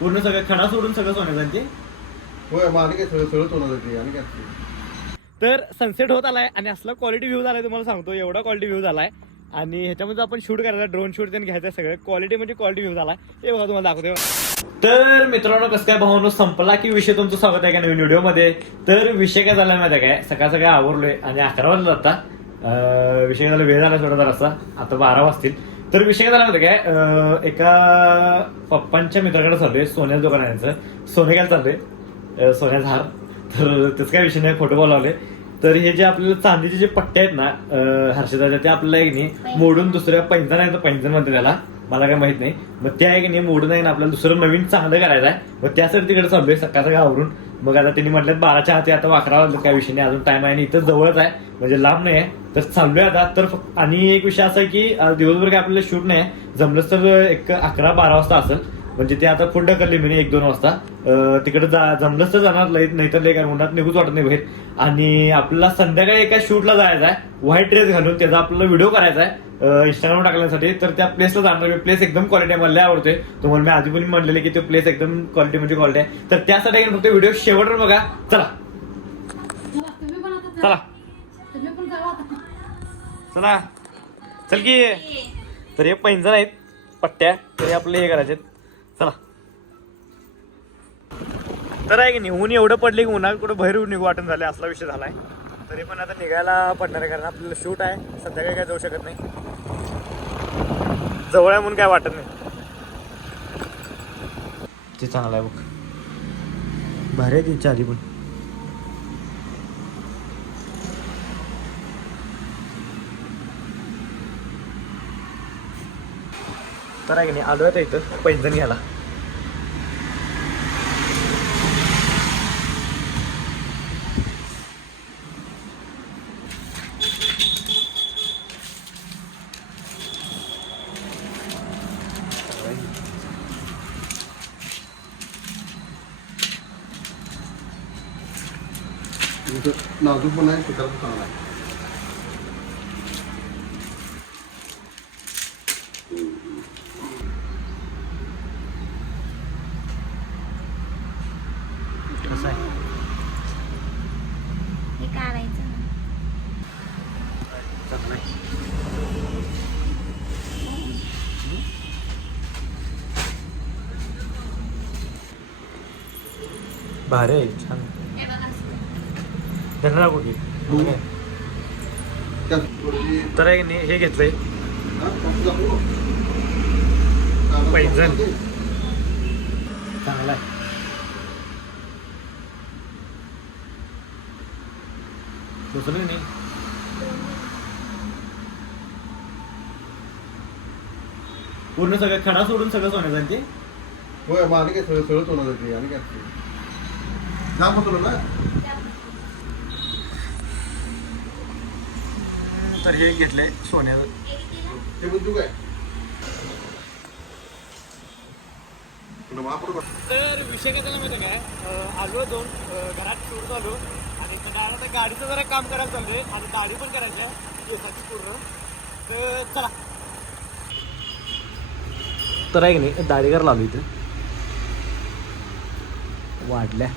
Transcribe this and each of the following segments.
पूर्ण सगळं खडा सोडून सगळं सोन्याचं ते. होय माझं काय सगळं सोनं होती आणि काय. तर सनसेट होत आलाय आणि असला क्वालिटी व्ह्यू झालाय तुम्हाला सांगतो, एवढा क्वालिटी व्ह्यू झालाय. आणि ह्याच्यामध्ये आपण शूट करायचा, ड्रोन शूट त्यांनी घ्यायचं सगळं. क्वालिटी म्हणजे क्वालिटी व्ह्यू झाला हे बघा तुम्हाला दाखवतो. तर मित्रांनो कसं काय भावांनो, संपला की विषय. तुमचं स्वागत आहे का नवीन व्हिडिओमध्ये. तर विषय काय झालाय माहिती आहे काय, सकाळ आवरलोय आणि 11 वाजता आता विषय झाला, वेळ झाला थोडा जरासा, आता 12 वाजतील. तर विषय काय झाला माहिती काय, एका पप्पांच्या मित्राकडे चाललोय, सोन्याचं दुकान आहे, सोने घ्यायला चाललोय, सोन्याचा हार. तर त्याच काय विषय नाही, खोटं बोलावले. तर हे जे आपल्याला चांदीचे जे पट्टे आहेत ना हर्षदाच्या, ते आपल्याला एक नाही मोडून दुसऱ्या पैंजण आहे, तर पैंजण म्हणते त्याला, मला काय माहित नाही. मग त्या आहे की नाही मोडून आहे ना, आपल्याला दुसरं नवीन चांगलं करायचं आहे. मग त्यासाठी तिकडे चाललोय सकाळचं आवरून. मग आता त्यांनी म्हटलं 12च्या आत, आता 11 वाजले, काय विषय नाही, अजून टाइम आहे आणि इथं जवळच आहे, म्हणजे लांब नाही आहे. तर चाललोय आता. तर आणि एक विषय असा आहे की दिवसभर काय आपल्याला शूट नाही, जमलंच तर एक 11-12 वाजता असेल, म्हणजे ते आता फुल ढकलले मी 1-2 वाजता. तिकडे जमलंच तर जाणार, नाहीतर लई, कारण उन्हात निघूच वाटत नाही बाहेर. आणि आपल्याला संध्याकाळी एका शूटला जायचं आहे, व्हाईट ड्रेस घालून, त्याचा आपल्याला व्हिडिओ करायचा आहे इंस्टाग्राम टाकण्यासाठी. तर त्या प्लेसला जाणार. प्लेस एकदम क्वालिटी आहे, मला आवडतोय. तुम्हाला मी आधी पण म्हणलेले की तो प्लेस एकदम क्वालिटी म्हणजे क्वालिटी आहे. तर त्यासाठी फक्त व्हिडिओ शेवटवर बघा. चला चला चला चल की. तर हे पैंजण आहेत, पट्ट्या, तरी आपले हे करायचे. चला. तर आहे की नाही, ऊन एवढं पडले की उन्हात कुठं बाहेर निघू वाटून झाले, असला विषय झालाय. तरी पण आता निघायला पडणार आहे, कारण आपल्याला शूट आहे, संध्याकाळी काय जाऊ शकत नाही, जवळ आहे म्हणून काय वाटत नाही. ते चांगलं आहे बघ, भारी आहे तिच्या आधी पण. तर आहे की नाही, आलो आहे इथं पैंजण घ्यायला. नाजूक पण आहे, सुतार चांगला आहे. कसं आहे हे काढायचं ना. चांगलं आहे. भारी आहे, छान. हे बघा असं. धन्यवाद कुठे. तर आहे की नाही, हे घेतलंय पैंजण, चांगला आहे. दुसरं नाही, पूर्ण सगळं खडा सोडून सगळं सोन्याचं ते. होय माझं काय सगळं सोनं होती आणि काय. दाम तुला ना. तर हे घेतलंय सोन्याचं. ते पण तू काय महापुर. तर विषय काय झाला माहिती काय, आलो दोन घरात शूट आलो आणि आता गाडीचं जरा काम करायला चाललंय आणि गाडी पण करायची आहे दिवसाची पूर्ण. तर चला. तर आहे की नाही, दाढी करायला आलो इथं, वाढल्या.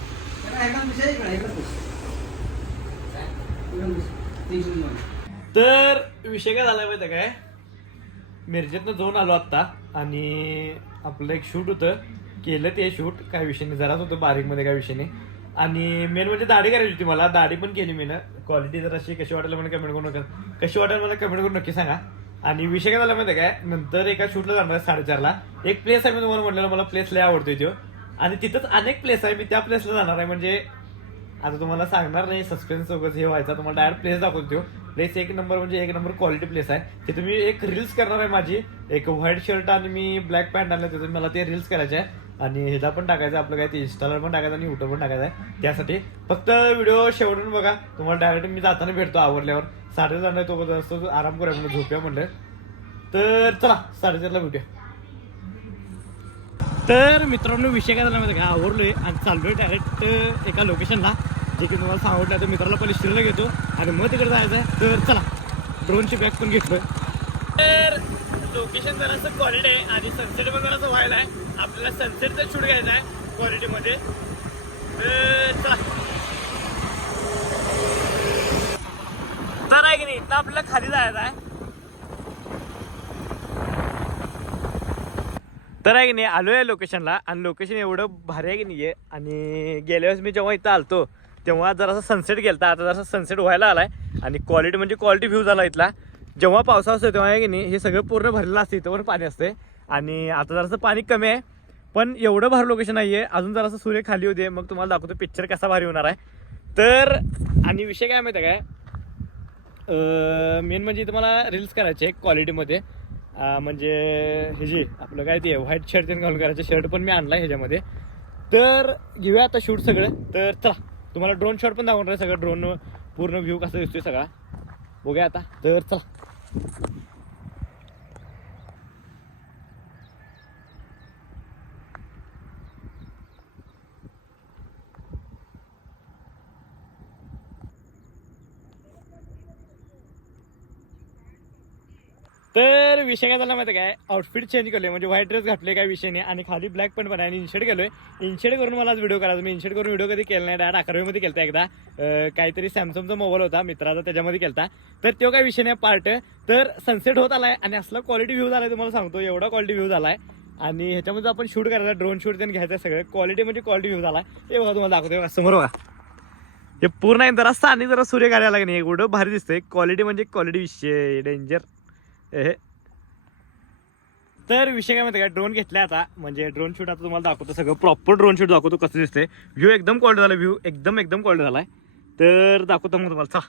तर विषय काय झाला माहिती काय, मिरजेतनं जाऊन आलो आत्ता आणि आपलं एक शूट होतं, केलं ते शूट, काय विषय नाही, जराच होतं बारीकमध्ये, काय विषय नाही. आणि मेन म्हणजे दाढी करायची होती मला, दाढी पण केली मी ना. क्वालिटी जर अशी कशी वाटेल मला कमेंट करून नका, कशी वाटेल मला कमेंट करून नक्की सांगा. आणि विषय काय झाला माहिती काय, नंतर एका शूटला जाणार 4:30ला. एक प्लेस आहे, मी तुम्हाला म्हटलेलं मला प्लेस लय आवडतोय तो, आणि तिथंच अनेक प्लेस आहे, मी त्या प्लेसला जाणार आहे. म्हणजे आता तुम्हाला सांगणार नाही, सस्पेन्स वगैरे हे व्हायचा, तुम्हाला डायरेक्ट प्लेस दाखवतो. प्लेस एक नंबर, म्हणजे एक नंबर क्वालिटी प्लेस आहे. तिथे मी एक रील्स करणार आहे माझी, एक व्हाईट शर्ट आणि मी ब्लॅक पॅन्ट आणलं, तिथून मला ते रील्स करायचे आहे. आणि ह्याला पण टाकायचं आपलं काय, ते इंस्टाला पण टाकायचं आणि युट्यूब पण टाकायचं आहे. त्यासाठी फक्त व्हिडिओ शेवटून बघा, तुम्हाला डायरेक्ट मी जाताना भेटतो आवरल्यावर. 4:30 जाणार, तो जास्त आराम करूया म्हणून, झोप्या म्हणलं. तर चला 4:30ला भेटूया. तर मित्रांनो विषय काय झाला माहिती का, आवरलोय आणि चाललोय डायरेक्ट एका लोकेशनला, जे की तुम्हाला सांगितलं. तर मित्राला पहिले स्टेला घेतो आणि मग तिकडे जायचं आहे. तर चला, ड्रोनची बॅग पण घेतलोय. तर लोकेशन जरासं क्वालिटी आहे आणि सनसेट पण जरासं व्हायला आहे. आपल्याला सनसेटचा शूट घ्यायचा आहे क्वालिटीमध्ये. तर आहे की नाही, इथं आपल्याला खाली जायचं आहे. तर आहे की नाही, आलोय लोकेशनला आणि लोकेशन एवढं भारी आहे की नाही आहे. आणि गेल्या वेळेस मी जेव्हा इथं आलतो तेव्हा जरासा सनसेट गेलता, आता जरासा सनसेट व्हायला आलाय आणि क्वालिटी म्हणजे क्वालिटी व्ह्यू झाला इथला. जेव्हा पावसाळा असतो तेव्हा आहे की नाही हे सगळं पूर्ण भरलेलं असतं, इथं पण पाणी असते. आणि आता जरासं पाणी कमी आहे पण एवढं भारी लोकेशन नाही आहे. अजून जरासं सूर्य खाली होते मग तुम्हाला दाखवतो पिक्चर कसा भारी होणार आहे. तर आणि विषय काय माहिती आहे काय, मेन म्हणजे तुम्हाला रील्स करायचे क्वालिटीमध्ये. म्हणजे हे जे आपलं काय ते व्हाईट शर्ट घालून करायचं, शर्ट पण मी आणला ह्याच्यामध्ये. तर घेऊया आता शूट सगळं. तर चला तुम्हाला ड्रोन शॉट पण दाखवणार आहे, सगळं ड्रोन पूर्ण व्ह्यू कसा दिसतोय सगळा बघूया आता. तर चला. तर विषय काय झाला माहिती काय, आउटफिट चेंज केलोय म्हणजे व्हाईट ड्रेस घातले काय विषय नाही आणि खाली ब्लॅक पण आहे आणि इनशेड केलोय. इनशेड करून मला आज व्हिडिओ करायचा. मी इनशेड करून व्हिडिओ कधी केला नाही, डायरेक्ट 11वीमध्ये केलता एकदा. काहीतरी सॅमसंगचा मोबाईल होता मित्राचा त्याच्यामध्ये केलता. तर तो काय विषय नाही पार्ट. तर सनसेट होत आलाय आणि असला क्वालिटी व्ह्यू झालाय तुम्हाला सांगतो, एवढा क्वालिटी व्ह्यू झालाय. आणि ह्याच्यामध्ये आपण शूट करायचा, ड्रोन शूट त्यांनी घ्यायचं सगळं. क्वालिटी म्हणजे क्वालिटी व्ह्यू झालाय. हे बघा तुम्हाला दाखवतो समोर बघा. हे पूर्ण आहे जरा आणि जरा सूर्य काढायला लागले एवढं भारी दिसतंय. क्वालिटी म्हणजे क्वालिटी विषय डेंजर. हे तर विषय काय माहिती का, ड्रोन घेतलाय आता म्हणजे ड्रोन शूट आता तुम्हाला दाखवतो, सगळं प्रॉपर ड्रोन शूट दाखवतो कसं दिसतंय. व्ह्यू एकदम क्वालिटी झाला, व्ह्यू एकदम क्वालिटी झालाय. तर दाखवतो मग तुम्हाला.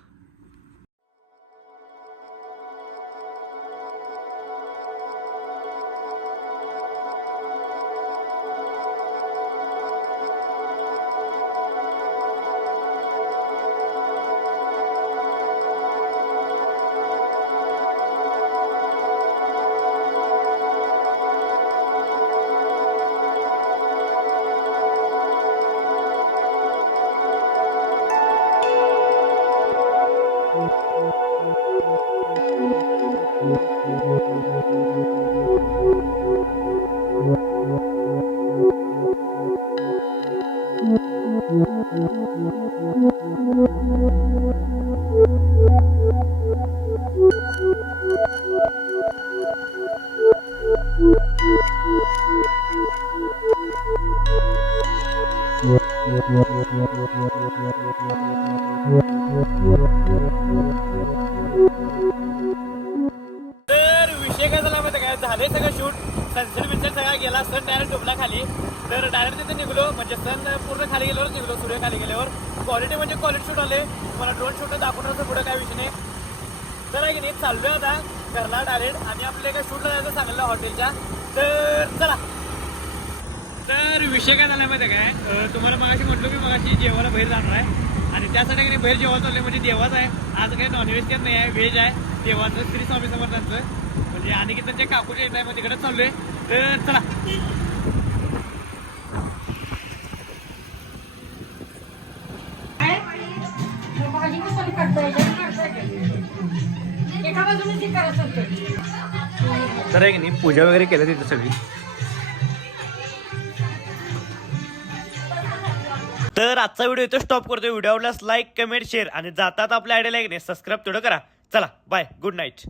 तर विषय काय झाला माहिती काय, झाले सगळं शूट. सनसेट बिनसेट सगळा गेला, सन डायरेक्ट डुबला खाली. तर डायरेक्ट तिथे निघलो म्हणजे सन पूर्ण खाली गेल्यावर निघलो, सूर्य खाली गेल्यावर. क्वालिटी म्हणजे क्वालिटी शूट आले. मला ड्रोन शूट दाखवण्याचं पुढं काय विषय नाही. तर आहे की नाही, चाललोय आता घरला डायरेक्ट आणि आपल्या एका शूटला जायचं सांगितलं हॉटेलच्या. तर चला. तर विषय काय झाला माहिती काय, तुम्हाला मगाशी म्हटलं की मगाशी जेवायला बाहेर जाणार आहे आणि त्यासाठी काही बाहेर जेवण चाललंय म्हणजे देवाचं आहे. आज काही नॉनव्हेज काही नाही आहे, व्हेज आहे देवाचं, श्री स्वामी समर्थांचं म्हणजे. आणि की त्यांच्या काकूच्या येत आहे मग तिकडे चाललोय. तर चला. तर आहे की नाही, पूजा वगैरे केलं तिथं सगळी. तर आजचा व्हिडिओ इथं स्टॉप करतोय. व्हिडिओ आवडल्यास लाईक कमेंट शेअर आणि जातात आपल्या आयडियाला की नाही सबस्क्राईब तेवढं करा. चला बाय, गुड नाईट.